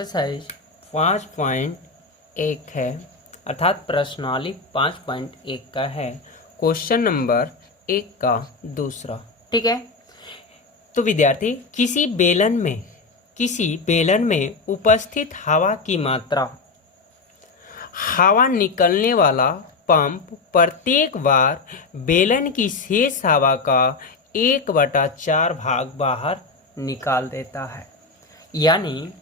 Exercise 5.1 है, अर्थात प्रश्नावली 5.1 का है। क्वेश्चन नंबर 1 का दूसरा। ठीक है, तो विद्यार्थी किसी बेलन में उपस्थित हवा की मात्रा, हवा निकलने वाला पंप प्रत्येक बार बेलन की शेष हवा का 1/4 भाग बाहर निकाल देता है। यानी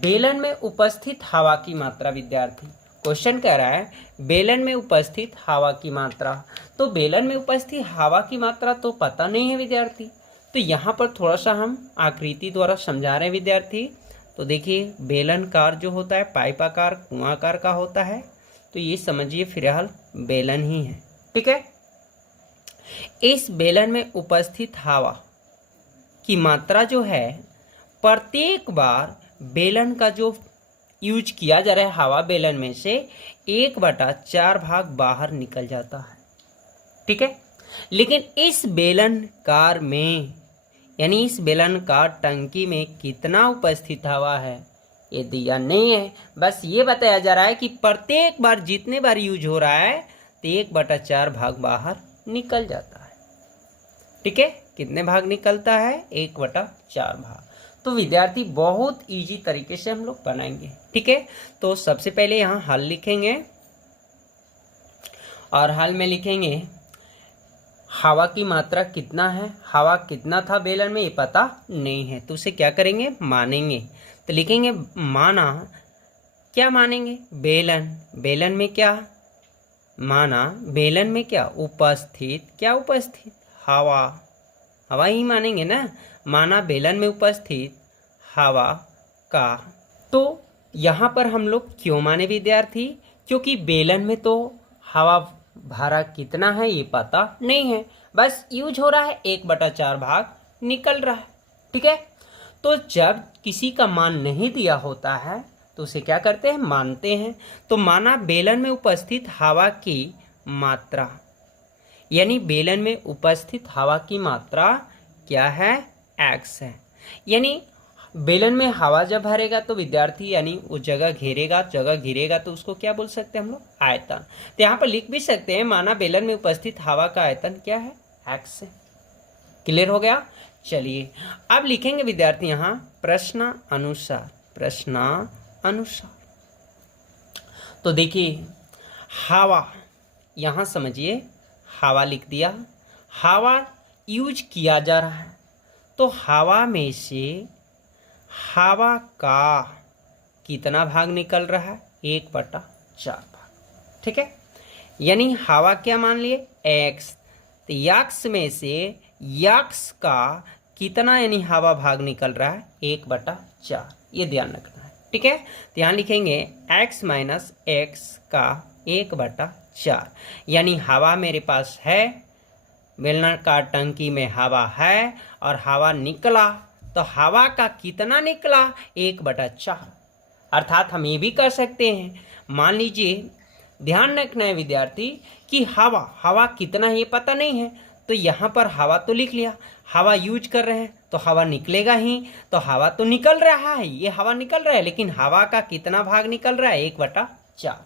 बेलन में उपस्थित हवा की मात्रा, विद्यार्थी क्वेश्चन कह रहा है बेलन में उपस्थित हवा की मात्रा। तो बेलन में उपस्थित हवा की मात्रा तो पता नहीं है विद्यार्थी, तो यहाँ पर थोड़ा सा हम आकृति द्वारा समझा रहे हैं विद्यार्थी। तो देखिए बेलनकार जो होता है पाइप आकार कुआं आकार का होता है, तो ये समझिए फिलहाल बेलन ही है। ठीक है, इस बेलन में उपस्थित हवा की मात्रा जो है प्रत्येक बार बेलन का जो यूज किया जा रहा है हवा बेलन में से 1/4 भाग बाहर निकल जाता है। ठीक है, लेकिन इस बेलनकार में यानी इस बेलनकार टंकी में कितना उपस्थित हवा है ये दिया नहीं है। बस ये बताया जा रहा है कि प्रत्येक बार जितने बार यूज हो रहा है तो 1/4 भाग बाहर निकल जाता है। ठीक है, कितने भाग निकलता है? 1/4 भाग। तो विद्यार्थी बहुत इजी तरीके से हम लोग बनाएंगे। ठीक है, तो सबसे पहले यहाँ हल लिखेंगे और हल में लिखेंगे हवा की मात्रा कितना है। हवा कितना था बेलन में ये पता नहीं है, तो उसे क्या करेंगे? मानेंगे। तो लिखेंगे माना, क्या मानेंगे? बेलन में क्या माना? बेलन में क्या उपस्थित? क्या उपस्थित? हवा ही मानेंगे ना। माना बेलन में उपस्थित हवा का। तो यहाँ पर हम लोग क्यों माने विद्यार्थी? क्योंकि बेलन में तो हवा भरा कितना है ये पता नहीं है, बस यूज हो रहा है 1/4 भाग निकल रहा है। ठीक है, तो जब किसी का मान नहीं दिया होता है तो उसे क्या करते हैं? मानते हैं। तो माना बेलन में उपस्थित हवा की मात्रा, यानी बेलन में उपस्थित हवा की मात्रा क्या है? x है। यानी बेलन में हवा जब भरेगा तो विद्यार्थी यानी वो जगह घेरेगा तो उसको क्या बोल सकते हैं हम लोग? आयतन। तो यहाँ पर लिख भी सकते हैं माना बेलन में उपस्थित हवा का आयतन क्या है? x है। क्लियर हो गया? चलिए अब लिखेंगे विद्यार्थी यहाँ प्रश्नानुसार। तो देखिए हवा, यहाँ समझिए हवा लिख दिया। हवा यूज किया जा रहा है, तो हवा में से हवा का कितना भाग निकल रहा है? 1/4 भाग। ठीक है, यानी हवा क्या मान लिए? x। तो x में से x का कितना यानी हवा भाग निकल रहा है? 1/4। ये ध्यान रखना है। ठीक है, तो यहाँ लिखेंगे x माइनस x का 1/4। यानी हवा मेरे पास है, बेलनाकार टंकी में हवा है और हवा निकला, तो हवा का कितना निकला? 1/4। अर्थात हम ये भी कर सकते हैं, मान लीजिए ध्यान रखना है विद्यार्थी कि हवा कितना है ये पता नहीं है, तो यहाँ पर हवा तो लिख लिया। हवा यूज कर रहे हैं तो हवा निकलेगा ही, तो हवा तो निकल रहा है, ये हवा निकल रहा है, लेकिन हवा का कितना भाग निकल रहा है? 1/4।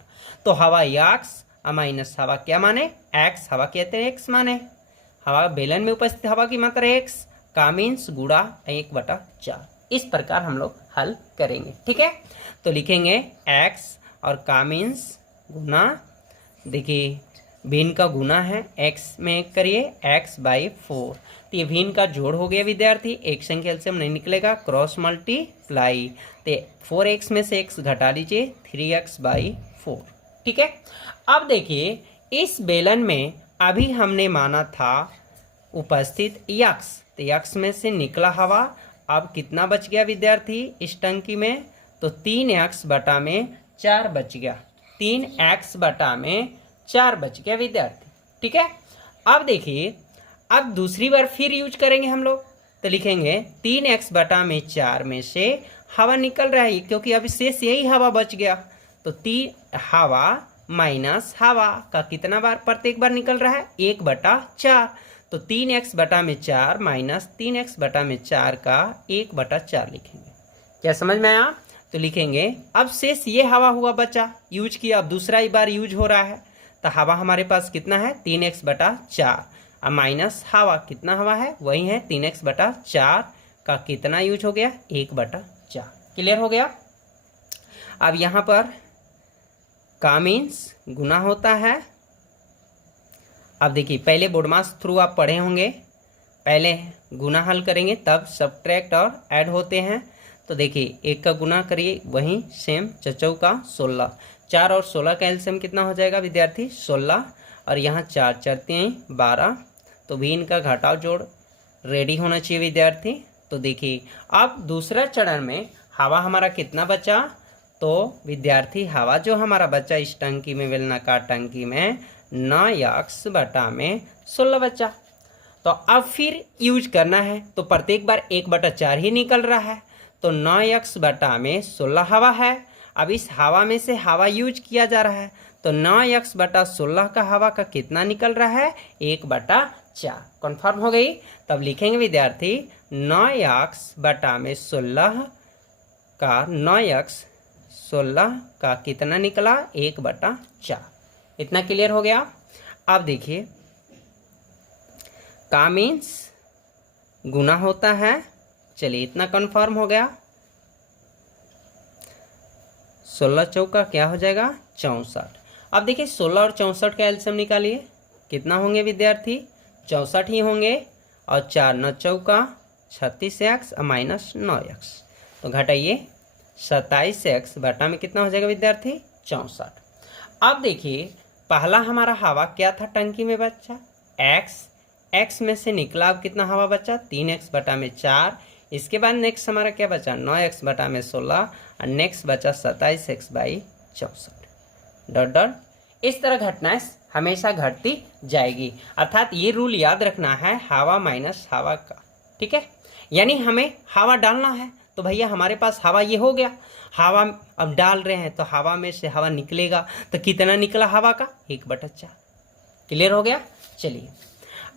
तो हवा x माइनस हवा क्या माने? x। हवा कहते हैं x माने, हवा बेलन में उपस्थित हवा की मात्रा x का मीन्स गुणा 1/4। इस प्रकार हम लोग हल करेंगे। ठीक है, तो लिखेंगे x और का मीन्स गुना, देखिए भिन्न का गुना है, x में करिए x/4। तो ये भिन्न का जोड़ हो गया विद्यार्थी, एक संख्या एलसीएम नहीं निकलेगा, क्रॉस मल्टीप्लाई। तो 4x में से x घटा लीजिए, 3x/4। ठीक है, अब देखिए इस बेलन में अभी हमने माना था उपस्थित x, तो x में से निकला हवा, अब कितना बच गया विद्यार्थी इस टंकी में? तो 3x/4 बच गया। 3x/4 बच गया विद्यार्थी। ठीक है, अब देखिए अब दूसरी बार फिर यूज करेंगे हम लोग, तो लिखेंगे 3x/4 में से हवा निकल रहा है क्योंकि अभी शेष यही हवा बच गया, तो 3 हवा माइनस हवा का कितना बार प्रत्येक बार निकल रहा है? 1/4। तो 3x/4 माइनस 3x/4 का 1/4 लिखेंगे। क्या समझ में आया? तो लिखेंगे अब शेष ये हवा हुआ बचा, यूज किया, अब दूसरा ही बार यूज हो रहा है, तो हवा हमारे पास कितना है 3x/4, अब माइनस हवा, कितना हवा है वही है 3x/4 का कितना यूज हो गया 1/4। क्लियर हो गया। अब यहाँ पर का मीन्स गुना होता है। अब देखिए पहले बोडमास थ्रू आप पढ़े होंगे, पहले गुना हल करेंगे तब सब्ट्रैक्ट और ऐड होते हैं। तो देखिए 1 का गुना करिए, वहीं सेम चचौ का 16, 4 और 16 का एलसीएम कितना हो जाएगा विद्यार्थी 16, और यहाँ 4 4 3 12, तो भी इनका घटाव जोड़ रेडी होना चाहिए विद्यार्थी। तो देखिए अब दूसरा चरण में हवा हमारा कितना बचा, तो विद्यार्थी हवा जो हमारा बचा इस टंकी में, बेलनाकार टंकी में 9x/16 बचा। तो अब फिर यूज करना है, तो प्रत्येक बार 1/4 ही निकल रहा है, तो 9x/16 हवा है। अब इस हवा में से हवा यूज किया जा रहा है, तो 9x/16 का हवा का कितना निकल रहा है 1/4। कन्फर्म हो गई। तब लिखेंगे विद्यार्थी 9x का कितना निकला 1/4। इतना क्लियर हो गया। अब देखिए का मीन्स गुना होता है, चलिए इतना कन्फर्म हो गया। 16 चौका क्या हो जाएगा 64। अब देखिए 16 और 64 का एलसीएम निकालिए, कितना होंगे विद्यार्थी 64 ही होंगे, और 4 9 चौका 36x माइनस 9x, तो घटाइए 27x बटा में कितना हो जाएगा विद्यार्थी 64। अब देखिए पहला हमारा हवा क्या था टंकी में बच्चा x में से निकला, अब कितना हवा बचा 3x/4। इसके बाद नेक्स्ट हमारा क्या बचा 9x/16, और नेक्स्ट बचा 27x/64। डॉट डॉट इस तरह घटनाएं हमेशा घटती जाएगी, अर्थात ये रूल याद रखना है हवा माइनस हवा का, ठीक है। यानी हमें हवा डालना है, तो भैया हमारे पास हवा ये हो गया, हवा अब डाल रहे हैं तो हवा में से हवा निकलेगा, तो कितना निकला हवा का 1/4। क्लियर हो गया। चलिए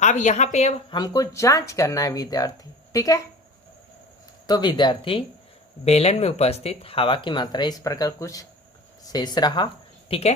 अब यहाँ पे अब हमको जांच करना है विद्यार्थी, ठीक है। तो विद्यार्थी बेलन में उपस्थित हवा की मात्रा इस प्रकार कुछ शेष रहा, ठीक है।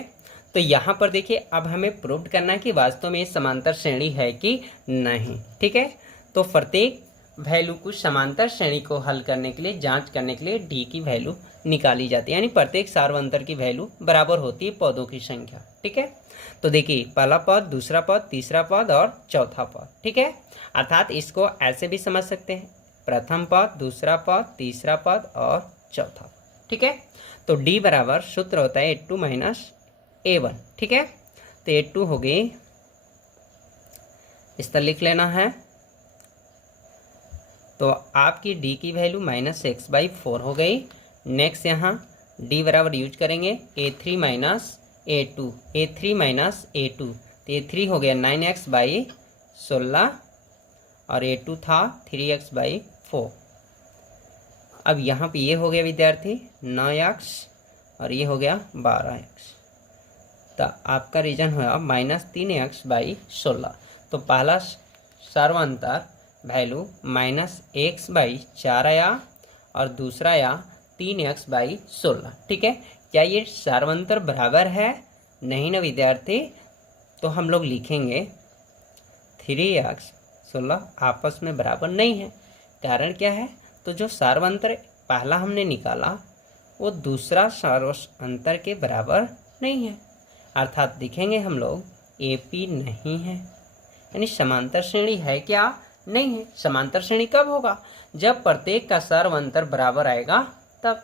तो यहाँ पर देखिए अब हमें प्रूव करना है कि वास्तव में ये समांतर श्रेणी है कि नहीं, ठीक है। तो प्रत्येक वैल्यू को समांतर श्रेणी को हल करने के लिए, जांच करने के लिए डी की वैल्यू निकाली जाती है, यानी प्रत्येक सार्वंतर की वैल्यू बराबर होती है पदों की संख्या, ठीक है। तो देखिए पहला पद, दूसरा पद, तीसरा पद और चौथा पद, ठीक है। अर्थात इसको ऐसे भी समझ सकते हैं, प्रथम पद, दूसरा पद, तीसरा पद और चौथा पद, ठीक है। तो डी बराबर सूत्र होता है A2 माइनस A1, ठीक है। तो A2 हो गई, इस तरह लिख लेना है। तो आपकी डी की वैल्यू -x/4 हो गई। नेक्स्ट यहाँ डी बराबर यूज करेंगे A3 minus A2, A3 minus A2, तो A3 हो गया 9x/16 और A2 था 3x/4। अब यहाँ पे ये हो गया विद्यार्थी 9x और ये हो गया 12x, तो आपका रीजन हुआ -3x/16। तो पहला सर्वांतर वैल्यू -x/4 आया और दूसरा आया 3x/16, ठीक है। क्या ये सर्वांतर बराबर है? नहीं ना विद्यार्थी। तो हम लोग लिखेंगे 3x/16 आपस में बराबर नहीं है। कारण क्या है? तो जो सर्वांतर पहला हमने निकाला वो दूसरा सर्वांतर के बराबर नहीं है, अर्थात लिखेंगे हम लोग AP नहीं है, यानी समांतर श्रेणी है क्या? नहीं है। समांतर श्रेणी कब होगा? जब प्रत्येक का सर्वांतर बराबर आएगा तब।